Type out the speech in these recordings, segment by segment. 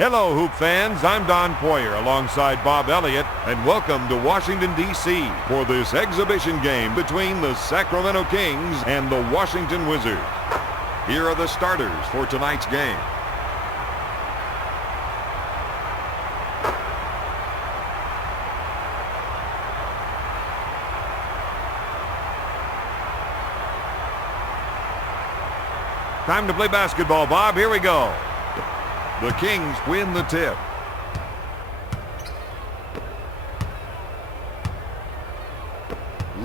Hello, Hoop fans. I'm Don Poyer alongside Bob Elliott, and welcome to Washington, D.C. for this exhibition game between the Sacramento Kings and the Washington Wizards. Here are the starters for tonight's game. Time to play basketball, Bob. Here we go. The Kings win the tip.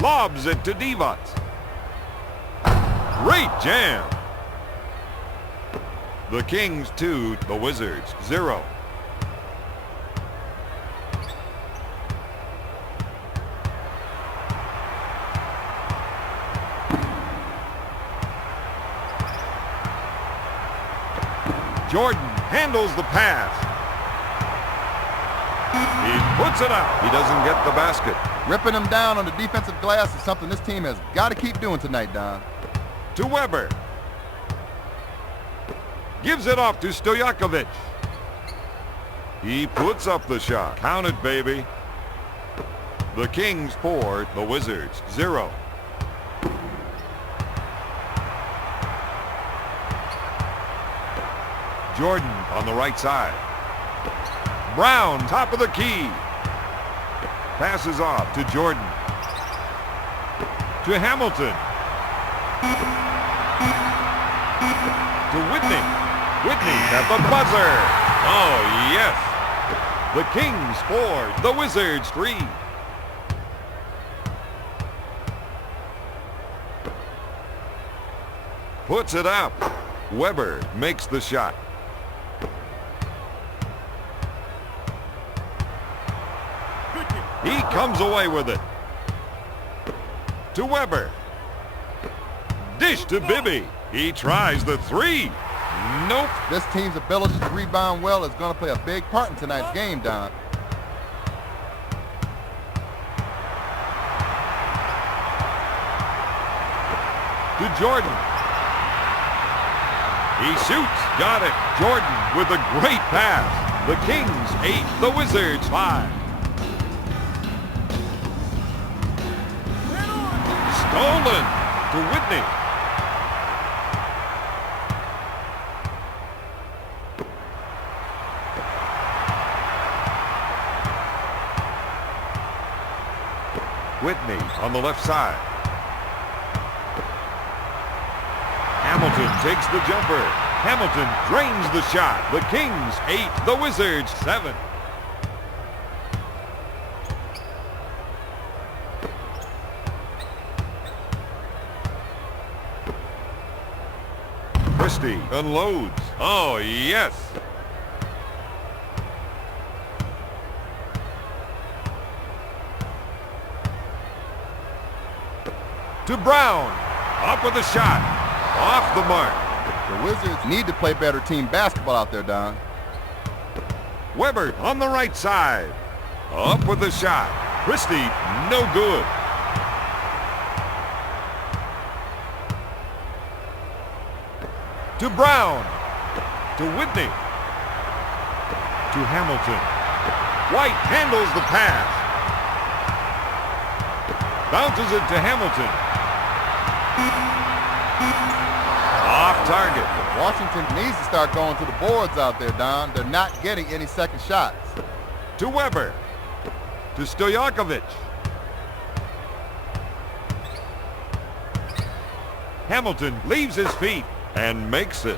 Lobs it to Divac. Great jam. The Kings 2, the Wizards 0. Jordan handles the pass. He puts it out. He doesn't get the basket. Ripping them down on the defensive glass is something this team has got to keep doing tonight, Don. To Weber. Gives it off to Stojakovic. He puts up the shot. Count it, baby. The Kings 4, the Wizards 0. Jordan on the right side. Brown, top of the key. Passes off to Jordan. To Hamilton. To Whitney. Whitney at the buzzer. Oh, yes. The Kings 4, the Wizards 3. Puts it up. Weber makes the shot. He comes away with it. To Weber. Dish to Bibby. He tries the three. Nope. This team's ability to rebound well is going to play a big part in tonight's game, Don. To Jordan. He shoots. Got it. Jordan with a great pass. The Kings 8, the Wizards 5. Stolen to Whitney. Whitney on the left side. Hamilton takes the jumper. Hamilton drains the shot. The Kings 8, the Wizards 7. Christie unloads. Oh, yes. To Brown. Up with a shot. Off the mark. The Wizards need to play better team basketball out there, Don. Weber on the right side. Up with a shot. Christie, no good. To Brown. To Whitney. To Hamilton. White handles the pass. Bounces it to Hamilton. Off target. Washington needs to start going to the boards out there, Don. They're not getting any second shots. To Weber. To Stojakovic. Hamilton leaves his feet and makes it.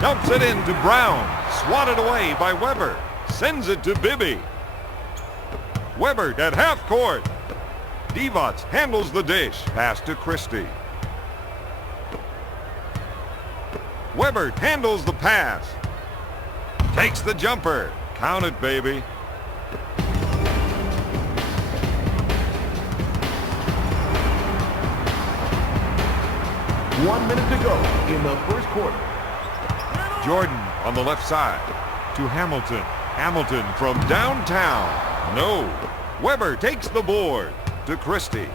Dumps it in to Brown. Swatted away by Weber. Sends it to Bibby. Weber at half court. Divac handles the dish. Pass to Christie. Weber handles the pass. Takes the jumper. Count it, baby. One minute to go in the first quarter. Jordan on the left side to Hamilton. Hamilton from downtown. No. Weber takes the board to Christie.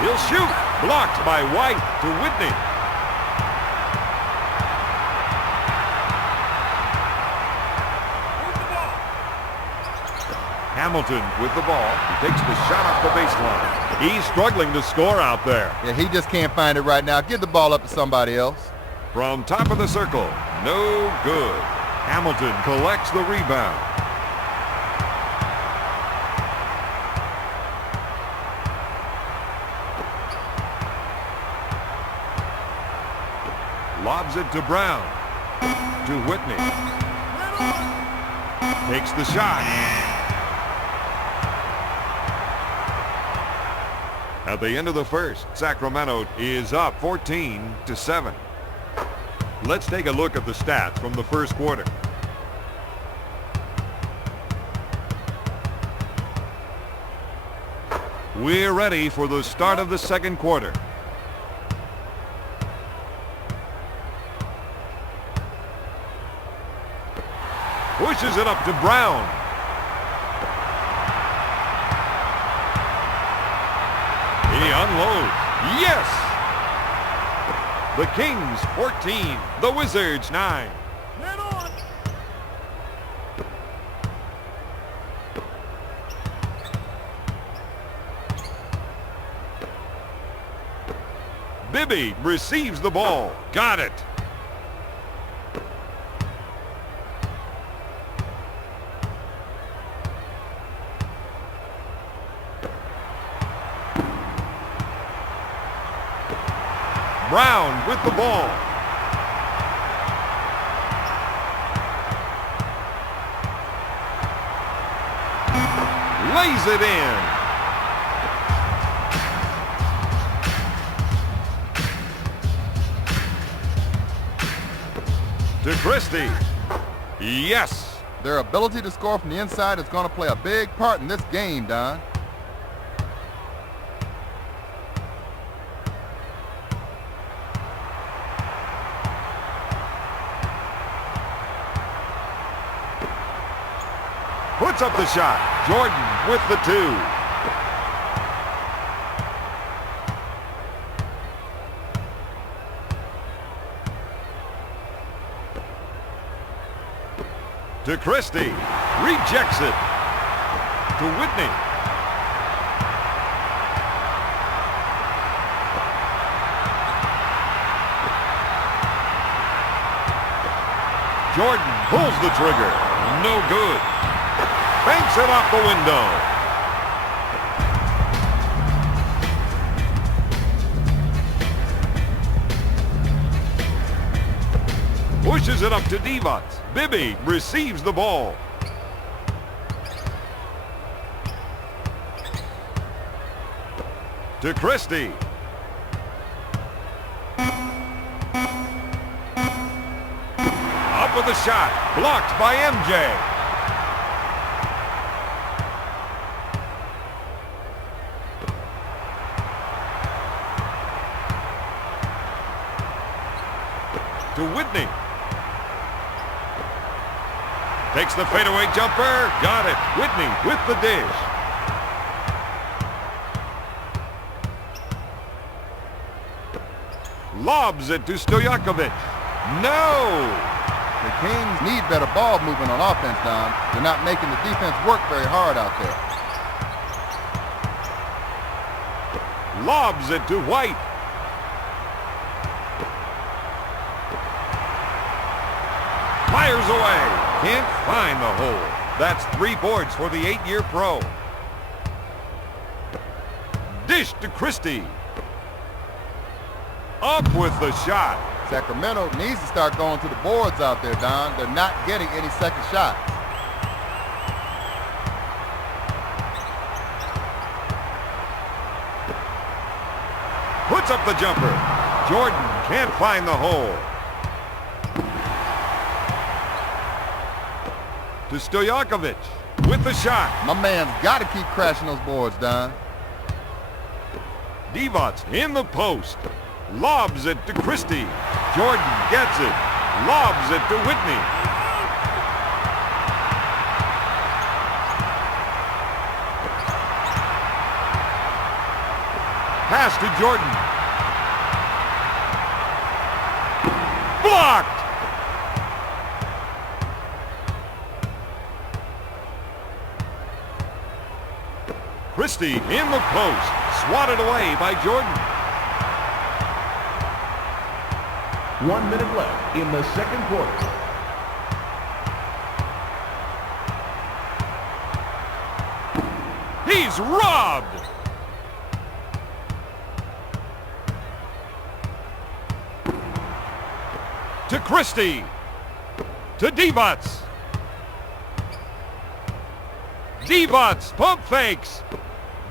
He'll shoot. Blocked by White to Whitney. Hamilton with the ball. He takes the shot off the baseline. He's struggling to score out there. Yeah, he just can't find it right now. Give the ball up to somebody else. From top of the circle. No good. Hamilton collects the rebound. Lobs it to Brown. To Whitney. Takes the shot. At the end of the first, Sacramento is up 14-7. Let's take a look at the stats from the first quarter. We're ready for the start of the second quarter. Pushes it up to Brown. He unloads. Yes! The Kings 14, the Wizards 9. Man on. Bibby receives the ball. Got it. Brown with the ball. Lays it in. To Christie. Yes. Their ability to score from the inside is going to play a big part in this game, Don. Puts up the shot. Jordan with the 2. To Christie. Rejects it. To Whitney. Jordan pulls the trigger. No good. Banks it off the window. Pushes it up to Divac. Bibby receives the ball. To Christie. Up with a shot. Blocked by MJ. To Whitney. Takes the fadeaway jumper. Got it. Whitney with the dish. Lobs it to Stojakovic. No! The Kings need better ball movement on offense, Don. They're not making the defense work very hard out there. Lobs it to White. Fires away. Can't find the hole. That's 3 boards for the 8-year pro. Dish to Christie. Up with the shot. Sacramento needs to start going to the boards out there, Don. They're not getting any second shots. Puts up the jumper. Jordan can't find the hole. To Stojakovic. with the shot. My man's got to keep crashing those boards, Don. Divac in the post. Lobs it to Christie. Jordan gets it. Lobs it to Whitney. Pass to Jordan. Blocked! Christie in the post. Swatted away by Jordan. 1 minute left in the second quarter. He's robbed! To Christie. To Divac. Divac pump fakes.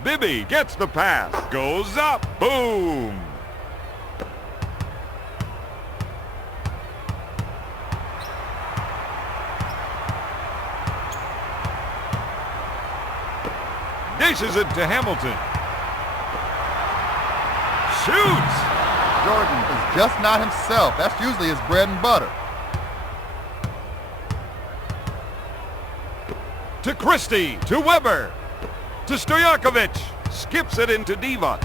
Bibby gets the pass. Goes up. Boom. Dishes it to Hamilton. Shoots. Jordan is just not himself. That's usually his bread and butter. To Christie. To Weber. To Stojakovic. Skips it into Divac.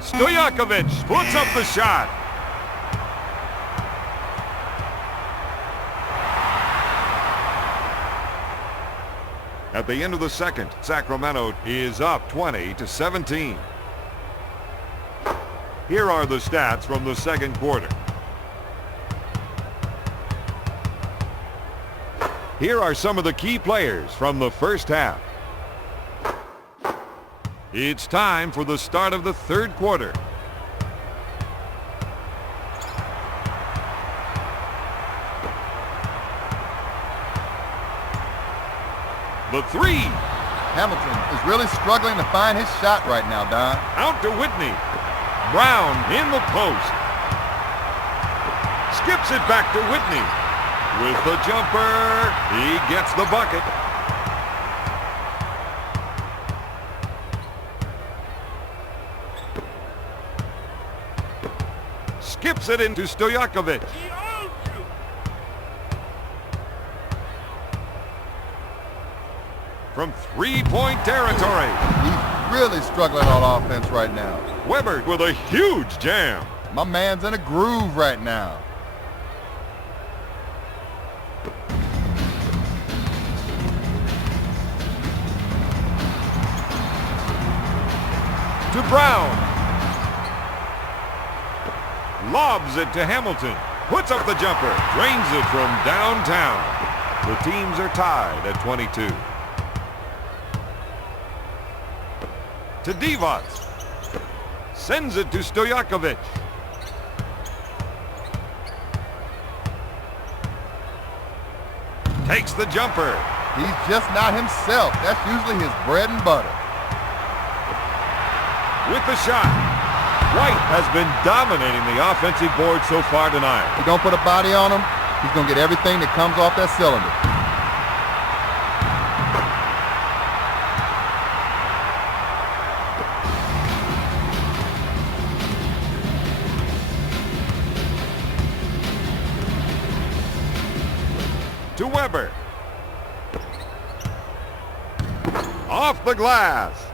Stojakovic puts up the shot. At the end of the second, Sacramento is up 20-17. Here are the stats from the second quarter. Here are some of the key players from the first half. It's time for the start of the third quarter. The three. Hamilton is really struggling to find his shot right now, Don. Out to Whitney. Brown in the post. Skips it back to Whitney. With the jumper, he gets the bucket. Skips it into Stojakovic. From three-point territory. He's really struggling on offense right now. Weber with a huge jam. My man's in a groove right now. To Brown. Lobs it to Hamilton. Puts up the jumper. Drains it from downtown. The teams are tied at 22. To Divac. Sends it to Stojakovic. Takes the jumper. He's just not himself. That's usually his bread and butter. With the shot. White has been dominating the offensive board so far tonight. You don't put a body on him, he's going to get everything that comes off that cylinder. To Weber. Off the glass.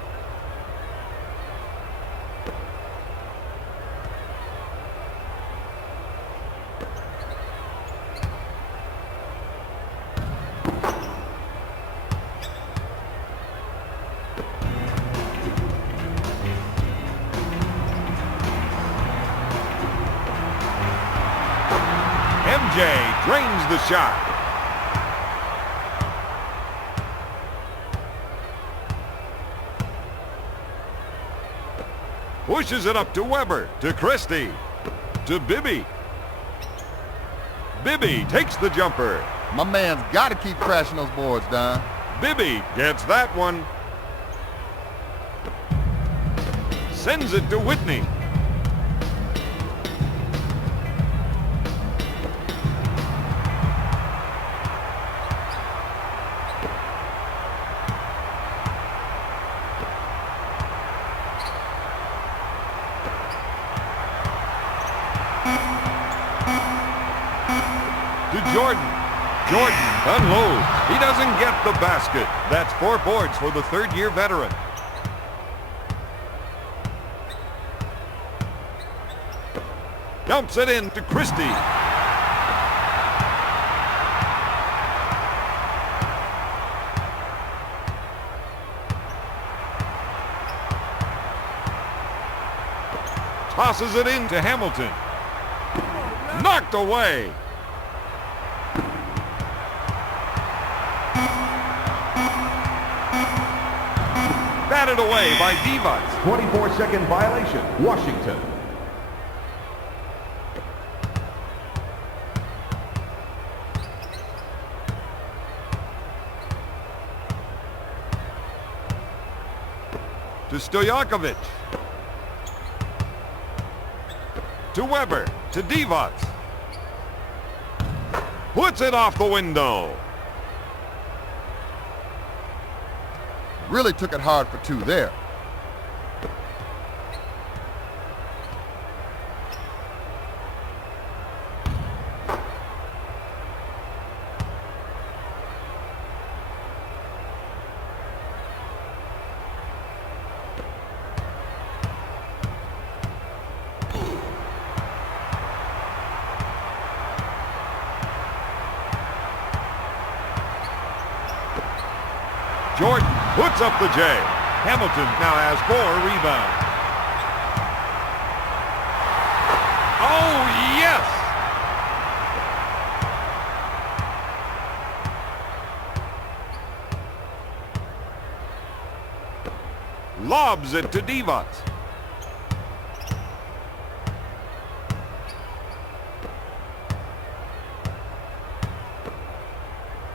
MJ drains the shot. Pushes it up to Weber, to Christie, to Bibby. Bibby takes the jumper. My man's got to keep crashing those boards, Don. Bibby gets that one. Sends it to Whitney. Jordan. Jordan unloads. He doesn't get the basket. That's 4 boards for the third-year veteran. Dumps it in to Christie. Tosses it in to Hamilton. Knocked away. Batted away by Divac. 24-second violation, Washington. To Stojakovic. To Weber. To Divac. Puts it off the window. Really took it hard for 2 there. Jordan puts up the J. Hamilton now has 4 rebounds. Oh, yes! Lobs it to Divac.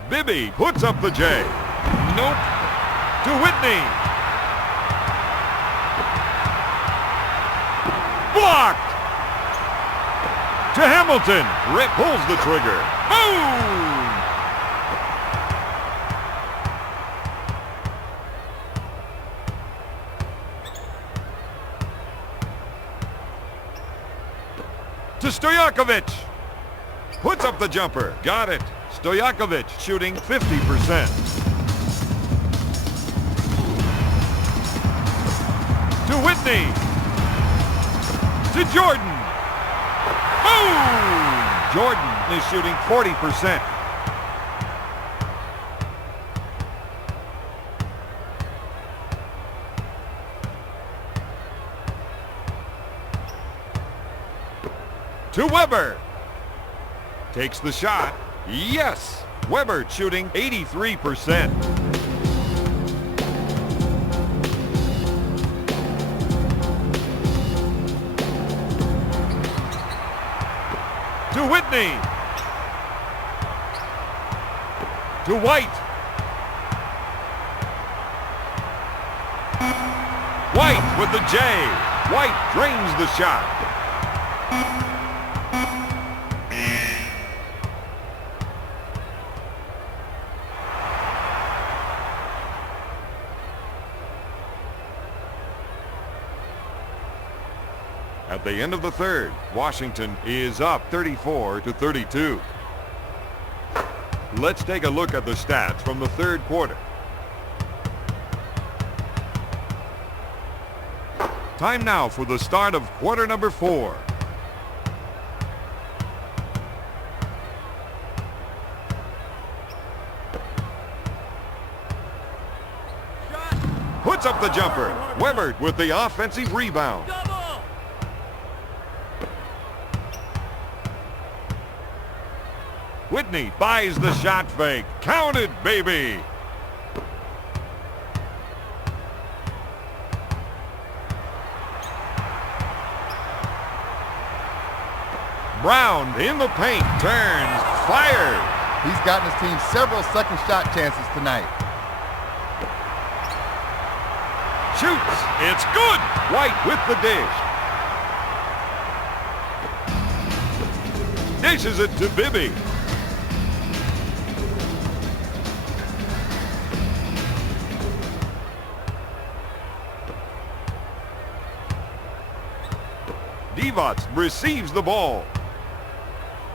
Bibby puts up the J. Nope. To Whitney. Blocked. To Hamilton. Rip pulls the trigger. Boom! To Stojakovic. Puts up the jumper. Got it. Stojakovic shooting 50%. To Whitney. To Jordan. Boom! Jordan is shooting 40%. To Weber. Takes the shot. Yes! Weber shooting 83%. To Whitney. To White. White with the J. White drains the shot. At the end of the third, Washington is up 34-32. Let's take a look at the stats from the third quarter. Time now for the start of quarter number 4. Puts up the jumper. Weber with the offensive rebound. Whitney buys the shot fake. Count it, baby! Brown in the paint, turns, fires. He's gotten his team several second shot chances tonight. Shoots, it's good! White with the dish. Dishes it to Bibby. Divac receives the ball.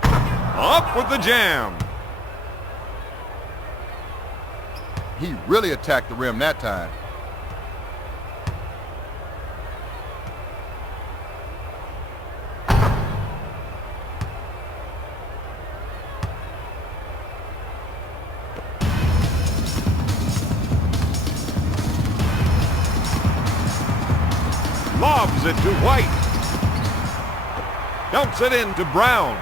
Up with the jam. He really attacked the rim that time. Lobs it to White. Dumps it in to Brown.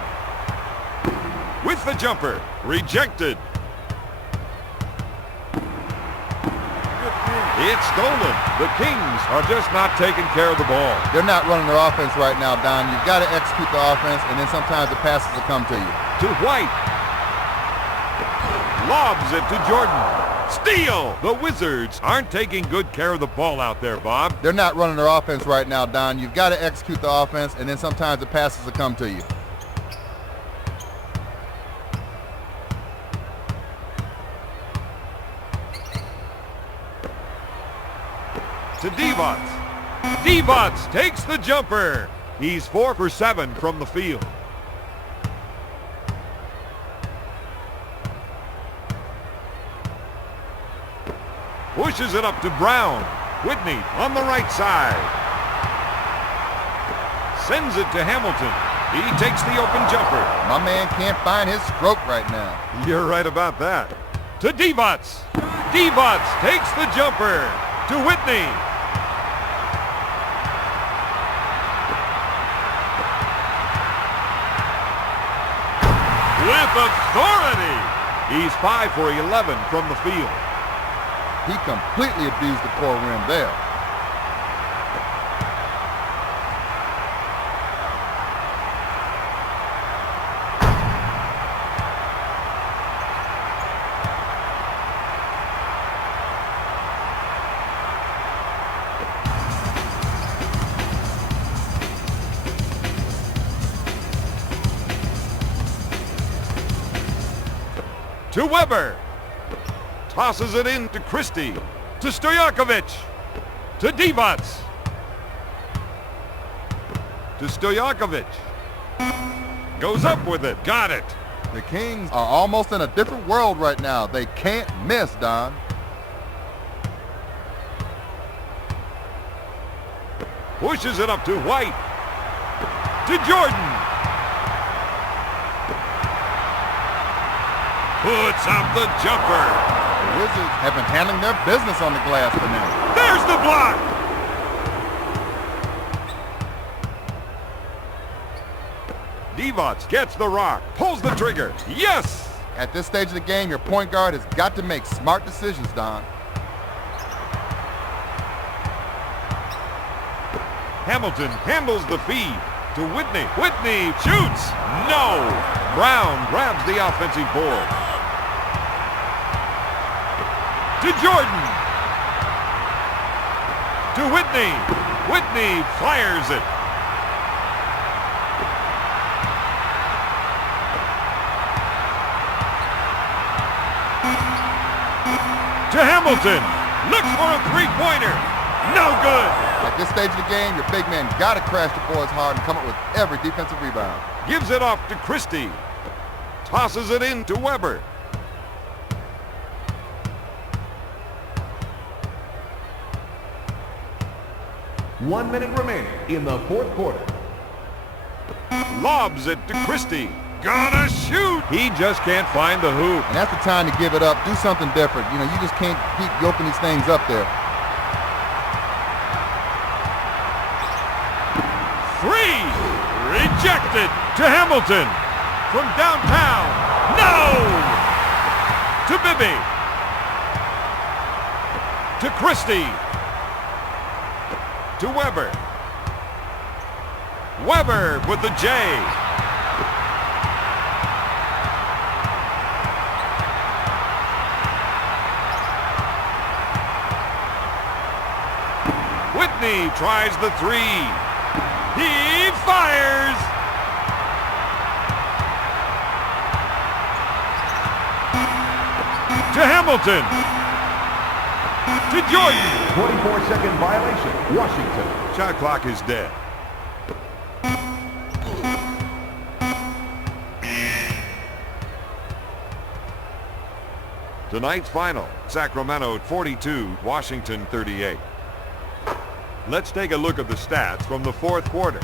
With the jumper. Rejected. It's stolen. The Kings are just not taking care of the ball. They're not running their offense right now, Don. You've got to execute the offense, and then sometimes the passes will come to you. To White. Lobs it to Jordan. Steal! The Wizards aren't taking good care of the ball out there, Bob. They're not running their offense right now, Don. You've got to execute the offense, and then sometimes the passes will come to you. To Divac. Divac takes the jumper. He's 4 for 7 from the field. Pushes it up to Brown. Whitney on the right side. Sends it to Hamilton. He takes the open jumper. My man can't find his stroke right now. You're right about that. To Divac. Divac takes the jumper. To Whitney. With authority. He's 5 for 11 from the field. He completely abused the poor rim there. To Weber. Tosses it in to Christie. To Stojakovic. To Divac. To Stojakovic. Goes up with it. Got it. The Kings are almost in a different world right now. They can't miss, Don. Pushes it up to White. To Jordan. Puts up the jumper. The Wizards have been handling their business on the glass for now. There's the block. Divac gets the rock. Pulls the trigger. Yes! At this stage of the game, your point guard has got to make smart decisions, Don. Hamilton handles the feed to Whitney. Whitney shoots. No! Brown grabs the offensive board. To Jordan. To Whitney. Whitney fires it. To Hamilton. Looks for a three-pointer. No good. At this stage of the game, your big man got to crash the boards hard and come up with every defensive rebound. Gives it off to Christie. Tosses it in to Weber. One minute remaining in the fourth quarter. Lobs it to Christie. Gonna shoot. He just can't find the hoop. And that's the time to give it up. Do something different. You know, you just can't keep yoking these things up there. Three. Rejected to Hamilton. From downtown. No! To Bibby. To Christie. To Weber. Weber with the J. Whitney tries the three. He fires. To Hamilton. To Jordan. 24-second violation. Washington. Shot clock is dead. Tonight's final, Sacramento 42, Washington 38. Let's take a look at the stats from the fourth quarter.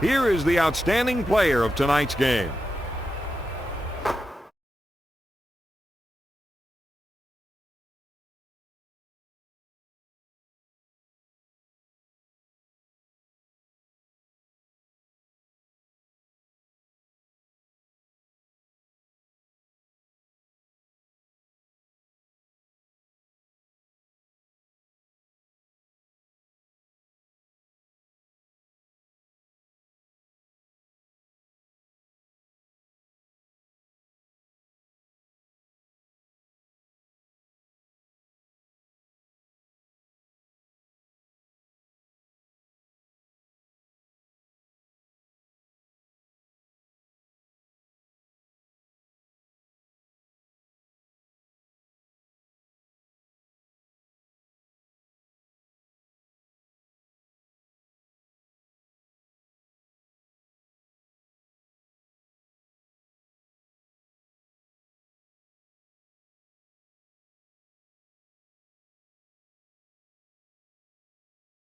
Here is the outstanding player of tonight's game.